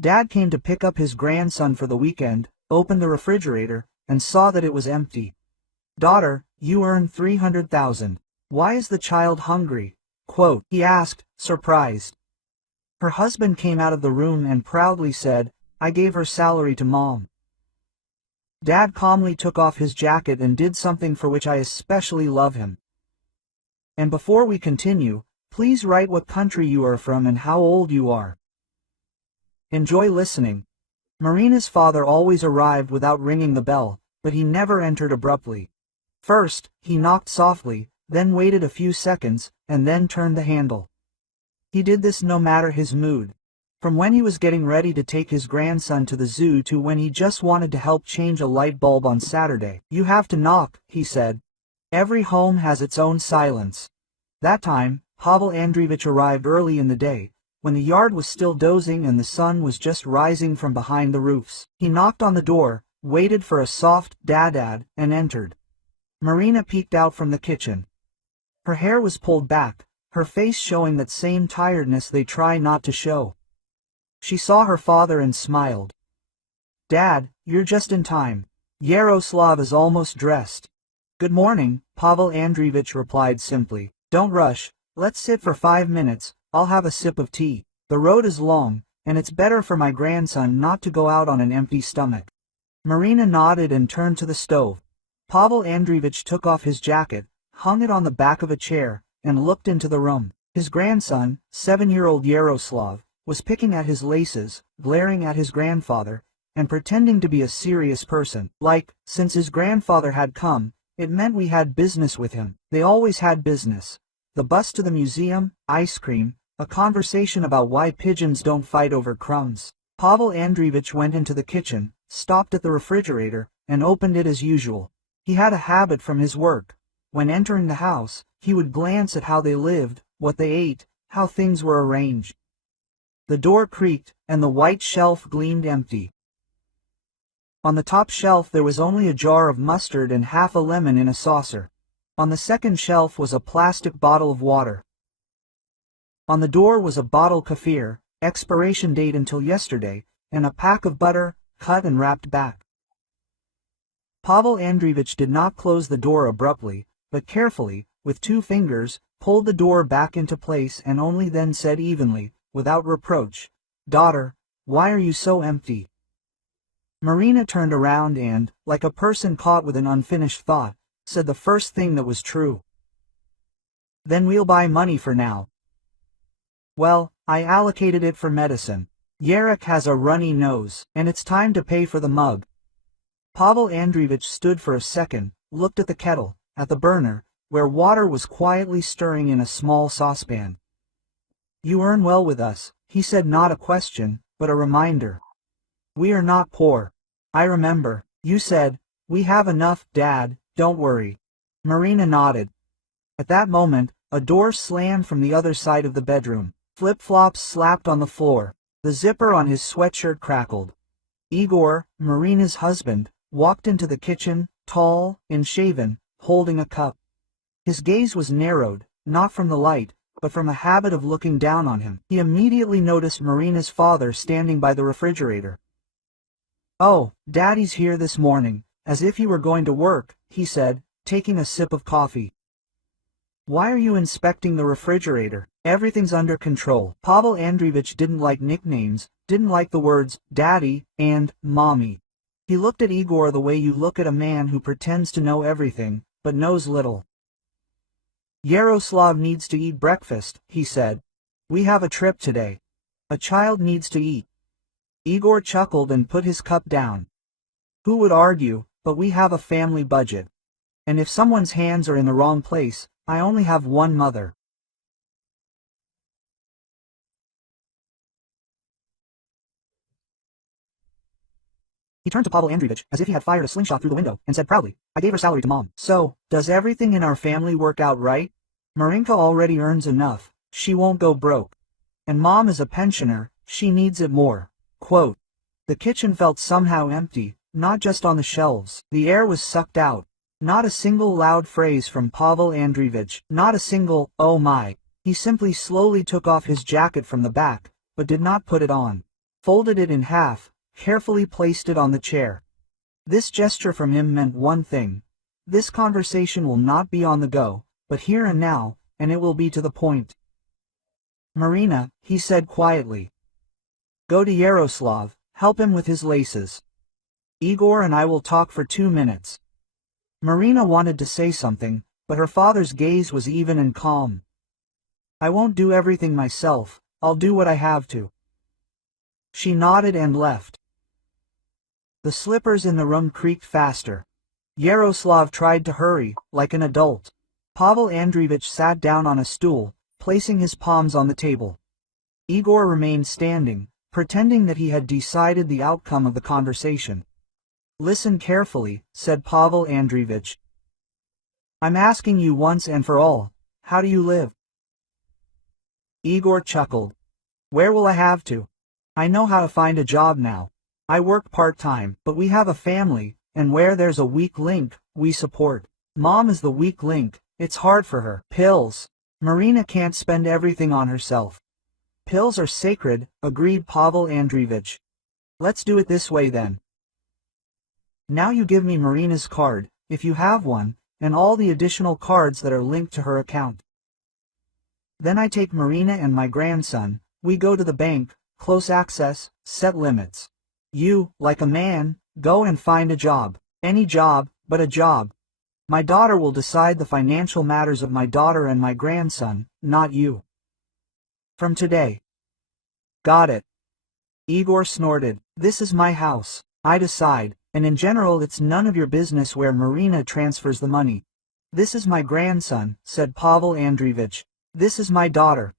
Dad came to pick up his grandson for the weekend, opened the refrigerator, and saw that it was empty. "Daughter, you earn 300,000. Why is the child hungry?" Quote, he asked, surprised. Her husband came out of the room and proudly said, "I gave her salary to Mom." Dad calmly took off his jacket and did something for which I especially love him. And before we continue, please write what country you are from and how old you are. Enjoy listening. Marina's father always arrived without ringing the bell, but he never entered abruptly. First, he knocked softly, then waited a few seconds, and then turned the handle. He did this no matter his mood. From when he was getting ready to take his grandson to the zoo to when he just wanted to help change a light bulb on Saturday. "You have to knock," he said. "Every home has its own silence." That time, Pavel Andreevich arrived early in the day, when the yard was still dozing and the sun was just rising from behind the roofs. He knocked on the door, waited for a soft "dad," and entered. Marina peeked out from the kitchen. Her hair was pulled back, her face showing that same tiredness they try not to show. She saw her father and smiled. "Dad, you're just in time. Yaroslav is almost dressed." "Good morning," Pavel Andreevich replied simply. "Don't rush, let's sit for 5 minutes, I'll have a sip of tea. The road is long, and it's better for my grandson not to go out on an empty stomach." Marina nodded and turned to the stove. Pavel Andreevich took off his jacket, hung it on the back of a chair, and looked into the room. His grandson, 7-year-old Yaroslav, was picking at his laces, glaring at his grandfather, and pretending to be a serious person. Like, since his grandfather had come, it meant we had business with him. They always had business. The bus to the museum, ice cream, a conversation about why pigeons don't fight over crumbs. Pavel Andreevich went into the kitchen, stopped at the refrigerator, and opened it as usual. He had a habit from his work. When entering the house, he would glance at how they lived, what they ate, how things were arranged. The door creaked, and the white shelf gleamed empty. On the top shelf there was only a jar of mustard and half a lemon in a saucer. On the second shelf was a plastic bottle of water. On the door was a bottle kefir, expiration date until yesterday, and a pack of butter, cut and wrapped back. Pavel Andreevich did not close the door abruptly, but carefully, with 2 fingers, pulled the door back into place and only then said evenly, without reproach, "Daughter, why are you so empty?" Marina turned around and, like a person caught with an unfinished thought, said the first thing that was true. "Then we'll buy money for now." "Well, I allocated it for medicine. Yarek has a runny nose, and it's time to pay for the mug." Pavel Andreevich stood for a second, looked at the kettle, at the burner, where water was quietly stirring in a small saucepan. "You earn well with us," he said, not a question, but a reminder. "We are not poor. I remember, you said, 'We have enough, Dad, don't worry.'" Marina nodded. At that moment, a door slammed from the other side of the bedroom. Flip-flops slapped on the floor. The zipper on his sweatshirt crackled. Igor, Marina's husband, walked into the kitchen, tall and shaven, holding a cup. His gaze was narrowed, not from the light, but from a habit of looking down on him. He immediately noticed Marina's father standing by the refrigerator. "Oh, Daddy's here this morning, as if he were going to work," he said, taking a sip of coffee. "Why are you inspecting the refrigerator? Everything's under control." Pavel Andreevich didn't like nicknames, didn't like the words "daddy" and "mommy." He looked at Igor the way you look at a man who pretends to know everything, but knows little. "Yaroslav needs to eat breakfast," he said. "We have a trip today. A child needs to eat." Igor chuckled and put his cup down. "Who would argue, but we have a family budget. And if someone's hands are in the wrong place, I only have one mother." He turned to Pavel Andreevich as if he had fired a slingshot through the window, and said proudly, "I gave her salary to Mom." "So, does everything in our family work out right? Marinka already earns enough, she won't go broke. And Mom is a pensioner, she needs it more." Quote. The kitchen felt somehow empty, not just on the shelves. The air was sucked out. Not a single loud phrase from Pavel Andreevich, not a single, "oh my." He simply slowly took off his jacket from the back, but did not put it on. folded it in half, carefully placed it on the chair. This gesture from him meant one thing. This conversation will not be on the go, but here and now, and it will be to the point. Marina, he said quietly. Go to Yaroslav, help him with his laces. Igor and I will talk for 2 minutes. Marina wanted to say something, but her father's gaze was even and calm. I won't do everything myself, I'll do what I have to. She nodded and left. The slippers in the room creaked faster. Yaroslav tried to hurry, like an adult. Pavel Andreevich sat down on a stool, placing his palms on the table. Igor remained standing, pretending that he had decided the outcome of the conversation. Listen carefully, said Pavel Andreevich. I'm asking you once and for all, how do you live? Igor chuckled. Where will I have to? I know how to find a job now. I work part-time, but we have a family, and where there's a weak link, we support. Mom is the weak link, it's hard for her. Pills. Marina can't spend everything on herself. Pills are sacred, agreed Pavel Andreevich. Let's do it this way then. Now you give me Marina's card, if you have one, and all the additional cards that are linked to her account. Then I take Marina and my grandson, we go to the bank, close access, set limits. You, like a man, go and find a job. Any job, but a job. My daughter will decide the financial matters of my daughter and my grandson, not you. From today. Got it. Igor snorted. This is my house. I decide, and in general it's none of your business where Marina transfers the money. This is my grandson, said Pavel Andreevich. This is my daughter.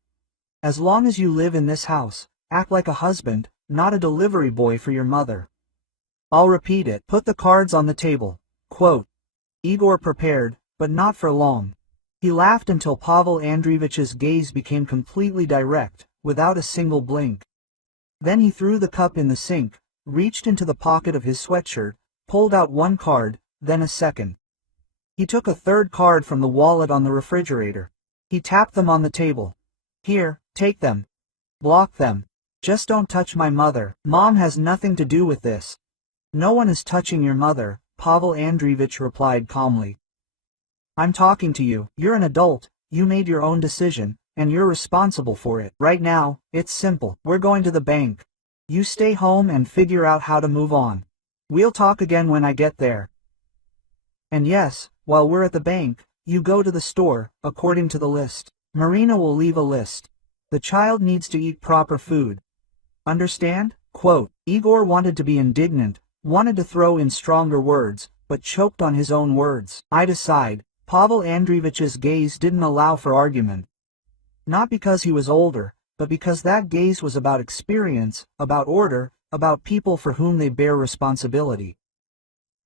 As long as you live in this house, act like a husband, not a delivery boy for your mother. I'll repeat it. Put the cards on the table. Quote. Igor prepared, but not for long. He laughed until Pavel Andreevich's gaze became completely direct, without a single blink. Then he threw the cup in the sink, reached into the pocket of his sweatshirt, pulled out one card, then a second. He took a third card from the wallet on the refrigerator. He tapped them on the table. Here, take them. Block them. Just don't touch my mother. Mom has nothing to do with this. No one is touching your mother, Pavel Andreevich replied calmly. I'm talking to you. You're an adult, you made your own decision, and you're responsible for it. Right now, it's simple. We're going to the bank. You stay home and figure out how to move on. We'll talk again when I get there. And yes, while we're at the bank, you go to the store, according to the list. Marina will leave a list. The child needs to eat proper food. Understand? Quote. Igor wanted to be indignant, wanted to throw in stronger words, but choked on his own words. I decide. Pavel Andreevich's gaze didn't allow for argument. Not because he was older, but because that gaze was about experience, about order, about people for whom they bear responsibility.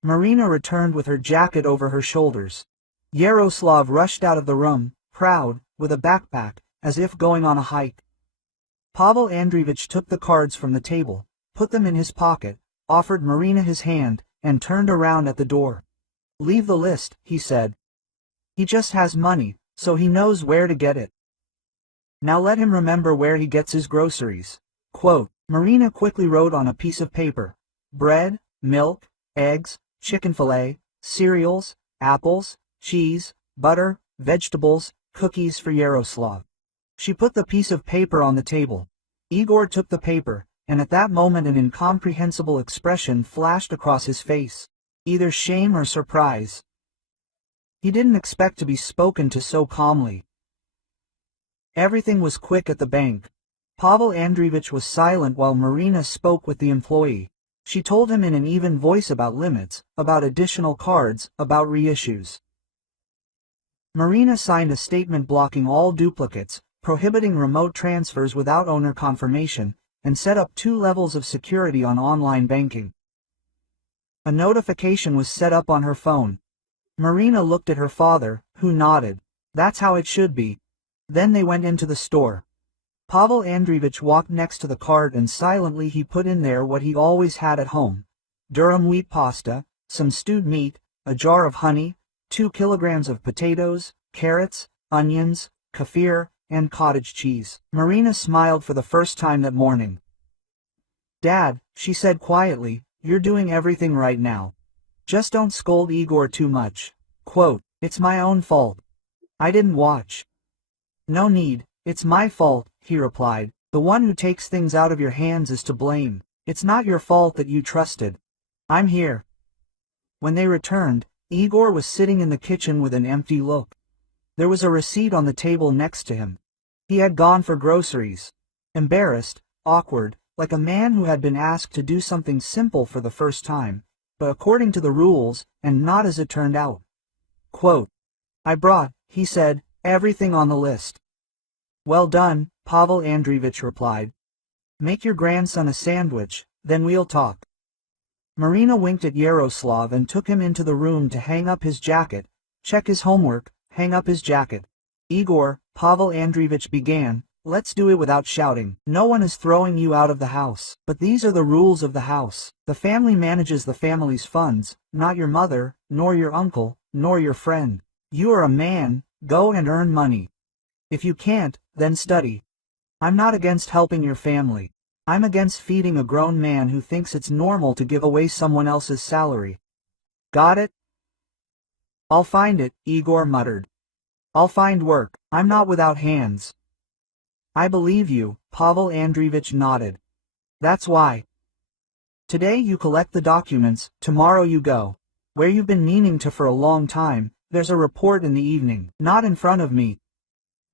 Marina returned with her jacket over her shoulders. Yaroslav rushed out of the room, proud, with a backpack, as if going on a hike. Pavel Andreevich took the cards from the table, put them in his pocket, offered Marina his hand, and turned around at the door. Leave the list, he said. He just has money, so he knows where to get it. Now let him remember where he gets his groceries. Quote. Marina quickly wrote on a piece of paper. Bread, milk, eggs, chicken fillet, cereals, apples, cheese, butter, vegetables, cookies for Yaroslav. She put the piece of paper on the table. Igor took the paper, and at that moment an incomprehensible expression flashed across his face. Either shame or surprise. He didn't expect to be spoken to so calmly. Everything was quick at the bank. Pavel Andreevich was silent while Marina spoke with the employee. She told him in an even voice about limits, about additional cards, about reissues. Marina signed a statement blocking all duplicates, prohibiting remote transfers without owner confirmation, and set up 2 levels of security on online banking. A notification was set up on her phone. Marina looked at her father, who nodded. That's how it should be. Then they went into the store. Pavel Andreevich walked next to the cart and silently he put in there what he always had at home. Durum wheat pasta, some stewed meat, a jar of honey, 2 kilograms of potatoes, carrots, onions, kefir, and cottage cheese. Marina smiled for the first time that morning. Dad, she said quietly, you're doing everything right now. Just don't scold Igor too much. Quote, it's my own fault. I didn't watch. No need, it's my fault, he replied. The one who takes things out of your hands is to blame. It's not your fault that you trusted. I'm here. When they returned, Igor was sitting in the kitchen with an empty look. There was a receipt on the table next to him. He had gone for groceries. Embarrassed, awkward, like a man who had been asked to do something simple for the first time, but according to the rules, and not as it turned out. Quote, I brought, he said, everything on the list. Well done, Pavel Andreevich replied. Make your grandson a sandwich, then we'll talk. Marina winked at Yaroslav and took him into the room to hang up his jacket, check his homework, hang up his jacket. Igor, Pavel Andreevich began, let's do it without shouting. No one is throwing you out of the house, but these are the rules of the house. The family manages the family's funds, not your mother, nor your uncle, nor your friend. You are a man, go and earn money. If you can't, then study. I'm not against helping your family. I'm against feeding a grown man who thinks it's normal to give away someone else's salary. Got it? I'll find it, Igor muttered. I'll find work. I'm not without hands. I believe you, Pavel Andreevich nodded. That's why. Today you collect the documents, tomorrow you go. Where you've been meaning to for a long time, there's a report in the evening. Not in front of me,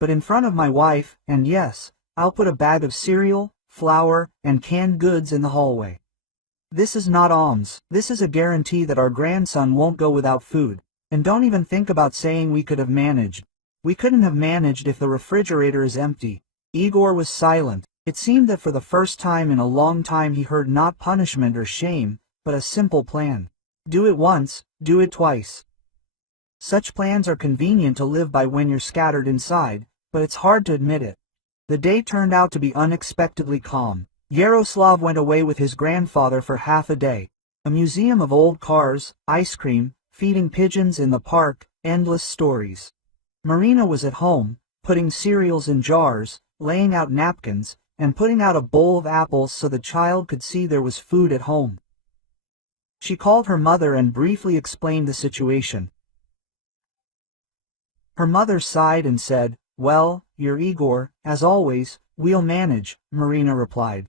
but in front of my wife, and yes, I'll put a bag of cereal, flour, and canned goods in the hallway. This is not alms. This is a guarantee that our grandson won't go without food. And don't even think about saying we could have managed. We couldn't have managed if the refrigerator is empty. Igor was silent. It seemed that for the first time in a long time he heard not punishment or shame, but a simple plan. Do it once, do it twice. Such plans are convenient to live by when you're scattered inside, but it's hard to admit it. The day turned out to be unexpectedly calm. Yaroslav went away with his grandfather for half a day. A museum of old cars, ice cream, feeding pigeons in the park, endless stories. Marina was at home, putting cereals in jars, laying out napkins, and putting out a bowl of apples so the child could see there was food at home. She called her mother and briefly explained the situation. Her mother sighed and said, well, you're Igor, as always, we'll manage, Marina replied.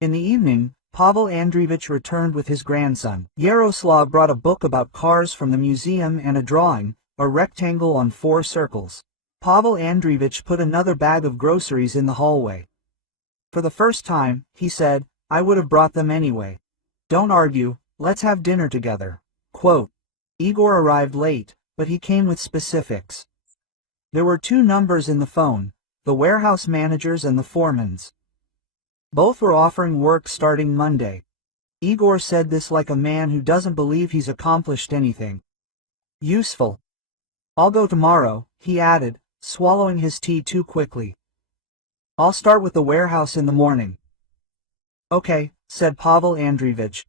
In the evening, Pavel Andreevich returned with his grandson. Yaroslav brought a book about cars from the museum and a drawing, a rectangle on 4 circles. Pavel Andreevich put another bag of groceries in the hallway. For the first time, he said, I would have brought them anyway. Don't argue, let's have dinner together. Quote, Igor arrived late, but he came with specifics. There were 2 numbers in the phone, the warehouse manager's and the foreman's. Both were offering work starting Monday. Igor said this like a man who doesn't believe he's accomplished anything useful. I'll go tomorrow, he added, swallowing his tea too quickly. I'll start with the warehouse in the morning. Okay, said Pavel Andreevich.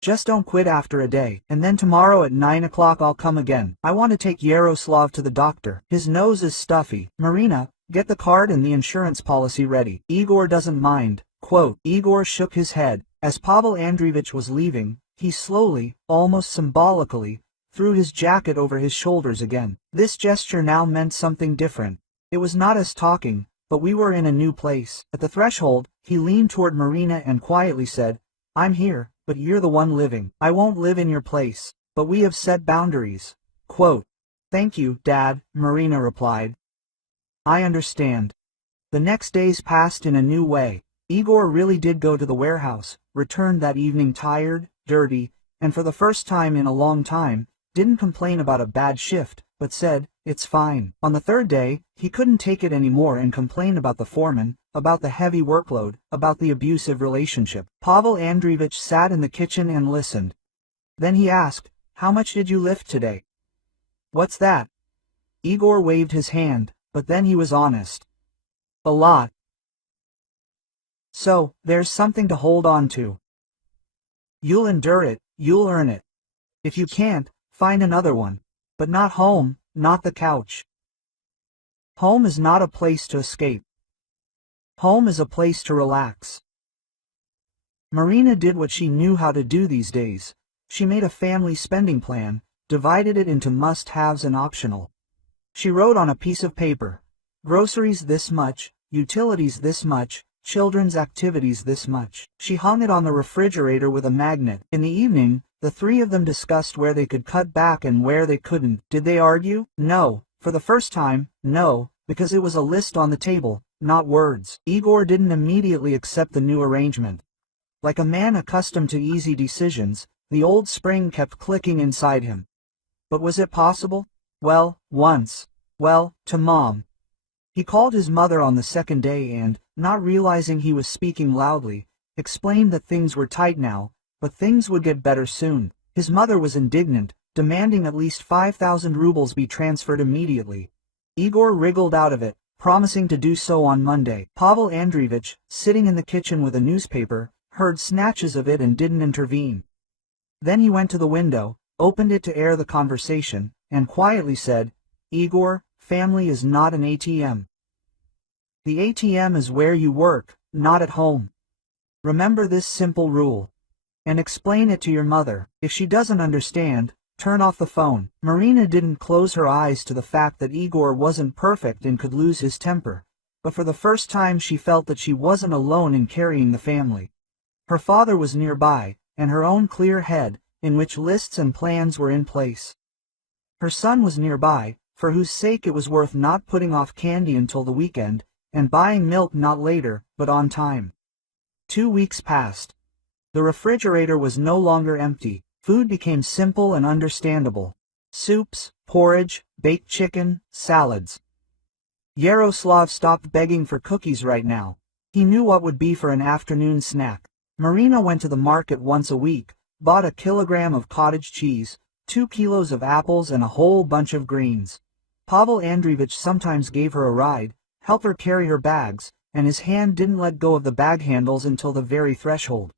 Just don't quit after a day, and then tomorrow at 9 o'clock I'll come again. I want to take Yaroslav to the doctor. His nose is stuffy. Marina, get the card and the insurance policy ready. Igor doesn't mind. Quote, Igor shook his head. As Pavel Andreevich was leaving, he slowly, almost symbolically, threw his jacket over his shoulders again. This gesture now meant something different. It was not us talking, but we were in a new place. At the threshold, he leaned toward Marina and quietly said, I'm here, but you're the one living. I won't live in your place, but we have set boundaries. Quote, Thank you, Dad, Marina replied. I understand. The next days passed in a new way. Igor really did go to the warehouse, returned that evening tired, dirty, and for the first time in a long time, didn't complain about a bad shift, but said, it's fine. On the 3rd day, he couldn't take it anymore and complained about the foreman, about the heavy workload, about the abusive relationship. Pavel Andreevich sat in the kitchen and listened. Then he asked, how much did you lift today? What's that? Igor waved his hand, but then he was honest. A lot. So, there's something to hold on to. You'll endure it, you'll earn it. If you can't, find another one. But not home, not the couch. Home is not a place to escape. Home is a place to relax. Marina did what she knew how to do these days. She made a family spending plan, divided it into must-haves and optional. She wrote on a piece of paper, groceries this much, utilities this much, children's activities this much. She hung it on the refrigerator with a magnet. In the evening, the three of them discussed where they could cut back and where they couldn't. Did they argue? No. For the first time, no, because it was a list on the table, not words. Igor didn't immediately accept the new arrangement. Like a man accustomed to easy decisions, the old spring kept clicking inside him. But was it possible? Well, once. Well, to Mom. He called his mother on the second day and, not realizing he was speaking loudly, explained that things were tight now, but things would get better soon. His mother was indignant, demanding at least 5,000 rubles be transferred immediately. Igor wriggled out of it, promising to do so on Monday. Pavel Andreevich, sitting in the kitchen with a newspaper, heard snatches of it and didn't intervene. Then he went to the window, opened it to air the conversation, and quietly said, "Igor, family is not an ATM. The ATM is where you work, not at home. Remember this simple rule. And explain it to your mother. If she doesn't understand, turn off the phone." Marina didn't close her eyes to the fact that Igor wasn't perfect and could lose his temper, but for the first time she felt that she wasn't alone in carrying the family. Her father was nearby, and her own clear head, in which lists and plans were in place. Her son was nearby, for whose sake it was worth not putting off candy until the weekend, and buying milk not later, but on time. 2 weeks passed. The refrigerator was no longer empty. Food became simple and understandable. Soups, porridge, baked chicken, salads. Yaroslav stopped begging for cookies right now. He knew what would be for an afternoon snack. Marina went to the market once a week, bought a kilogram of cottage cheese, 2 kilos of apples and a whole bunch of greens. Pavel Andreevich sometimes gave her a ride, helped her carry her bags, and his hand didn't let go of the bag handles until the very threshold.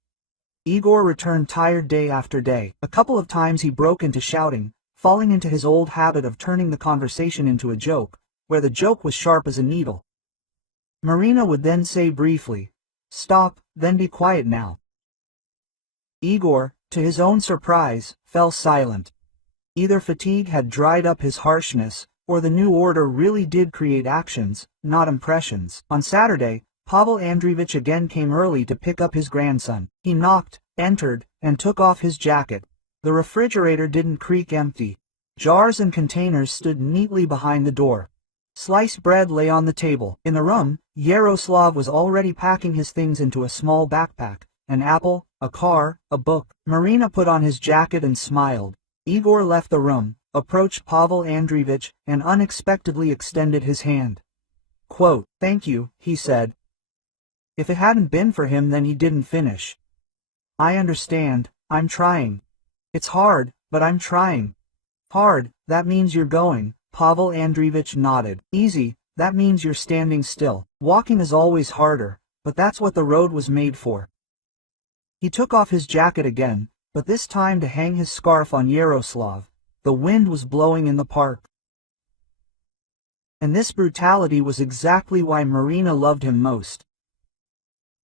Igor returned tired day after day. A couple of times he broke into shouting, falling into his old habit of turning the conversation into a joke, where the joke was sharp as a needle. Marina would then say briefly, "Stop, then be quiet now." Igor, to his own surprise, fell silent. Either fatigue had dried up his harshness, or the new order really did create actions, not impressions. On Saturday, Pavel Andreevich again came early to pick up his grandson. He knocked, entered, and took off his jacket. The refrigerator didn't creak empty. Jars and containers stood neatly behind the door. Sliced bread lay on the table. In the room, Yaroslav was already packing his things into a small backpack, an apple, a car, a book. Marina put on his jacket and smiled. Igor left the room, approached Pavel Andreevich, and unexpectedly extended his hand. Quote, "Thank you," he said. If it hadn't been for him, then he didn't finish. "I understand, I'm trying. It's hard, but I'm trying." "Hard, that means you're going," Pavel Andreevich nodded. "Easy, that means you're standing still. Walking is always harder, but that's what the road was made for." He took off his jacket again, but this time to hang his scarf on Yaroslav. The wind was blowing in the park. And this brutality was exactly why Marina loved him most.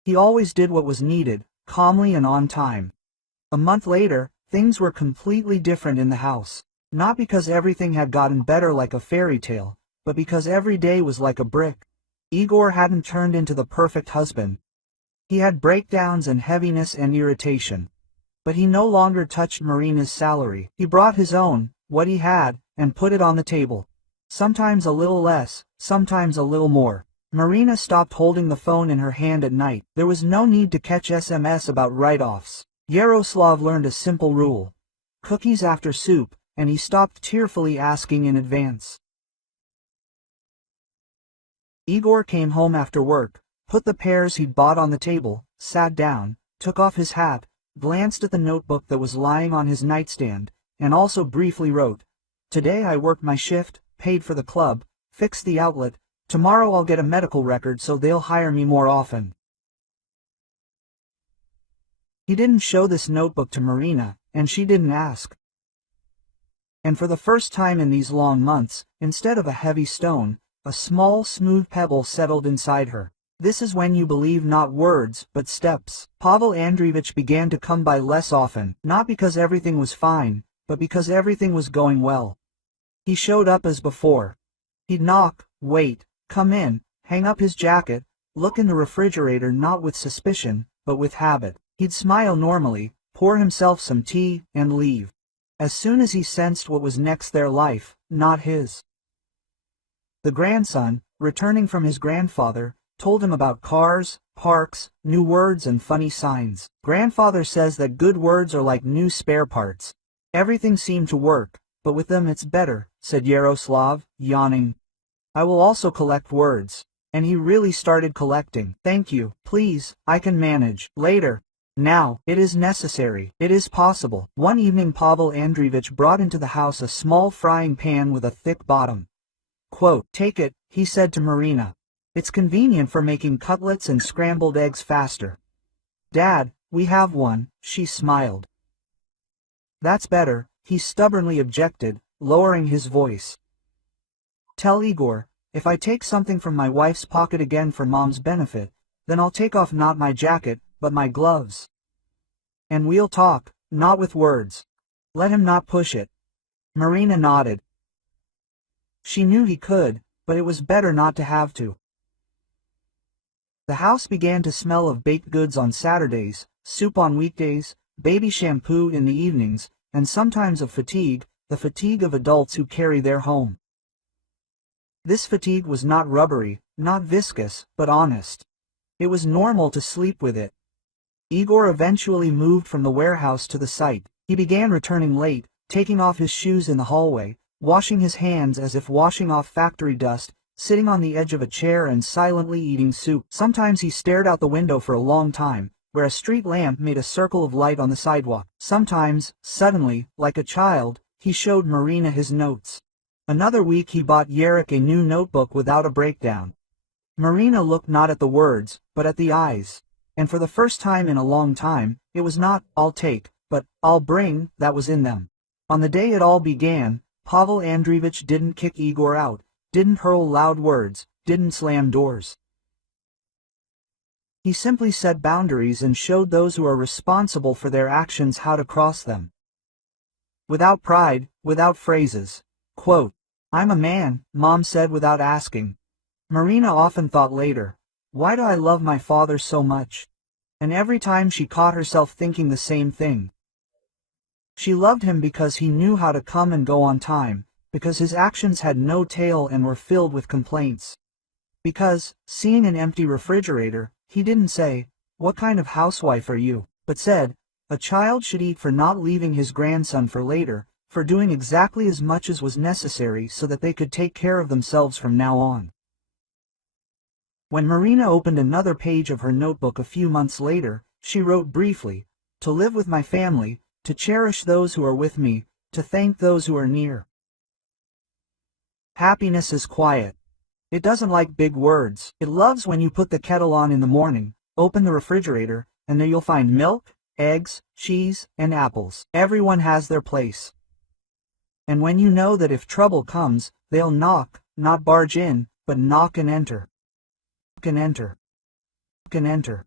He always did what was needed, calmly and on time. A month later, things were completely different in the house. Not because everything had gotten better like a fairy tale, but because every day was like a brick. Igor hadn't turned into the perfect husband. He had breakdowns and heaviness and irritation. But he no longer touched Marina's salary. He brought his own, what he had, and put it on the table. Sometimes a little less, sometimes a little more. Marina stopped holding the phone in her hand at night. There was no need to catch SMS about write-offs. Yaroslav learned a simple rule. Cookies after soup, and he stopped tearfully asking in advance. Igor came home after work, put the pears he'd bought on the table, sat down, took off his hat, glanced at the notebook that was lying on his nightstand, and also briefly wrote, "Today I worked my shift, paid for the club, fixed the outlet. Tomorrow I'll get a medical record so they'll hire me more often." He didn't show this notebook to Marina, and she didn't ask. And for the first time in these long months, instead of a heavy stone, a small, smooth pebble settled inside her. This is when you believe not words, but steps. Pavel Andreevich began to come by less often, not because everything was fine, but because everything was going well. He showed up as before. He'd knock, wait, come in, hang up his jacket, look in the refrigerator not with suspicion, but with habit. He'd smile normally, pour himself some tea, and leave. As soon as he sensed what was next their life, not his. The grandson, returning from his grandfather, told him about cars, parks, new words and funny signs. Grandfather says that good words are like new spare parts. Everything seemed to work, but with them it's better, said Yaroslav, yawning. I will also collect words. And he really started collecting. Thank you, please, I can manage. Later. Now, it is necessary. It is possible. One evening Pavel Andreevich brought into the house a small frying pan with a thick bottom. Quote, take it, he said to Marina. It's convenient for making cutlets and scrambled eggs faster. Dad, we have one, she smiled. That's better, he stubbornly objected, lowering his voice. Tell Igor, if I take something from my wife's pocket again for Mom's benefit, then I'll take off not my jacket, but my gloves. And we'll talk, not with words. Let him not push it. Marina nodded. She knew he could, but it was better not to have to. The house began to smell of baked goods on Saturdays, soup on weekdays, baby shampoo in the evenings, and sometimes of fatigue, the fatigue of adults who carry their home. This fatigue was not rubbery, not viscous, but honest. It was normal to sleep with it. Igor eventually moved from the warehouse to the site. He began returning late, taking off his shoes in the hallway, washing his hands as if washing off factory dust, sitting on the edge of a chair and silently eating soup. Sometimes he stared out the window for a long time, where a street lamp made a circle of light on the sidewalk. Sometimes, suddenly, like a child, he showed Marina his notes. Another week he bought Yarek a new notebook without a breakdown. Marina looked not at the words, but at the eyes. And for the first time in a long time, it was not, I'll take, but, I'll bring, that was in them. On the day it all began, Pavel Andreevich didn't kick Igor out, didn't hurl loud words, didn't slam doors. He simply set boundaries and showed those who are responsible for their actions how to cross them. Without pride, without phrases. Quote, I'm a man, Mom said without asking. Marina often thought later, why do I love my father so much? And every time she caught herself thinking the same thing. She loved him because he knew how to come and go on time, because his actions had no tail and were filled with complaints. Because, seeing an empty refrigerator, he didn't say, what kind of housewife are you, but said, a child should eat for not leaving his grandson for later, for doing exactly as much as was necessary so that they could take care of themselves from now on. When Marina opened another page of her notebook a few months later, she wrote briefly, to live with my family, to cherish those who are with me, to thank those who are near. Happiness is quiet. It doesn't like big words. It loves when you put the kettle on in the morning, open the refrigerator, and there you'll find milk, eggs, cheese, and apples. Everyone has their place. And when you know that if trouble comes, they'll knock, not barge in, but knock and enter. Knock and enter. Knock and enter.